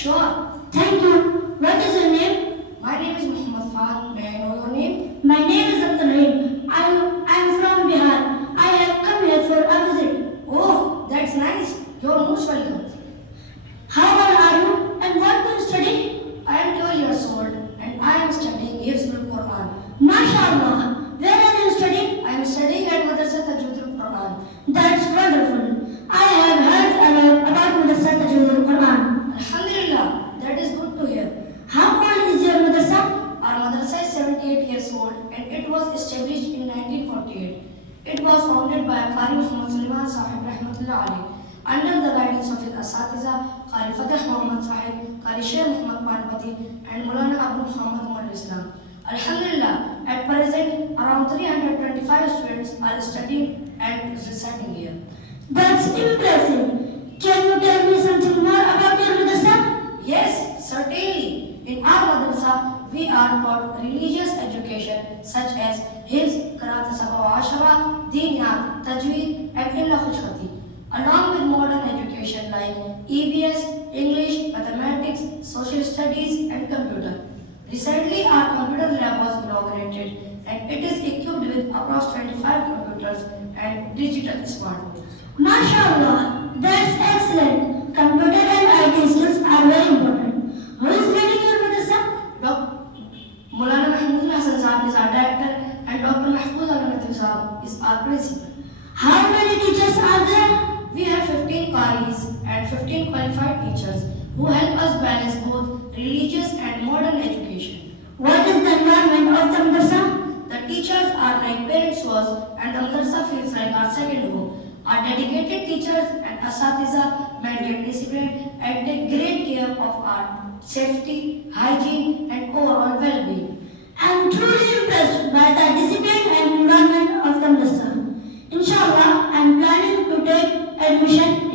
Sure. Thank you. What is your name? My name is Muhammad Fahd. May I know your name? My name is Abdul Rahim. I am from Bihar. I have come here for a visit. Oh, that's nice. You're most welcome. How old are you and what do you study? I am 12 years old and I am studying Hifzul Quran. MashaAllah. Where are you studying? I am studying at Madrasa Tajweedul Quran. That's wonderful. I have heard a lot about Madrasa Tajweedul Quran. Alhamdulillah, that is good to hear. How old is your madrasa? Our madrasa is 78 years old and it was established in 1948. It was founded by Qari Muhammad Sulaiman Sahib Rahmatullah Ali under the guidance of his Asatiza, Qari Fateh Muhammad Sahib, Qari Sheikh Muhammad Panpati and Maulana Abu Muhammad Muhammad Islam. Alhamdulillah, at present around 325 students are studying and residing here. That's impressive. Can you tell me something more about your madrasa? Yes, certainly. In our madrasa, we are taught religious education such as Hifz, Qiraat Sabah wa Ashara, Deeniyat, Tajweed and Illa Khushkhati, along with modern education like EBS, English, Mathematics, Social Studies and Computer. Recently, our computer lab was inaugurated and it is equipped with approximately 25 computers and digital smartphones. MashaAllah. That's excellent. Computer and IT skills are very important. Who is leading your madrasa? Dr. Maulana Mahmood Hassan Saab is our director and Dr. Mahfouz Al-Natif Saab is our principal. How many teachers are there? We have 15 Qaris and 15 qualified teachers who help us balance both religious and modern education. What is the environment of the madrasa? The teachers are like parents to us and the madrasa feels like our second home. Our dedicated teachers and Asatiza maintain discipline and take great care of our safety, hygiene and overall well-being. I am truly impressed by the discipline and environment of the madrasa. Inshallah, I am planning to take admission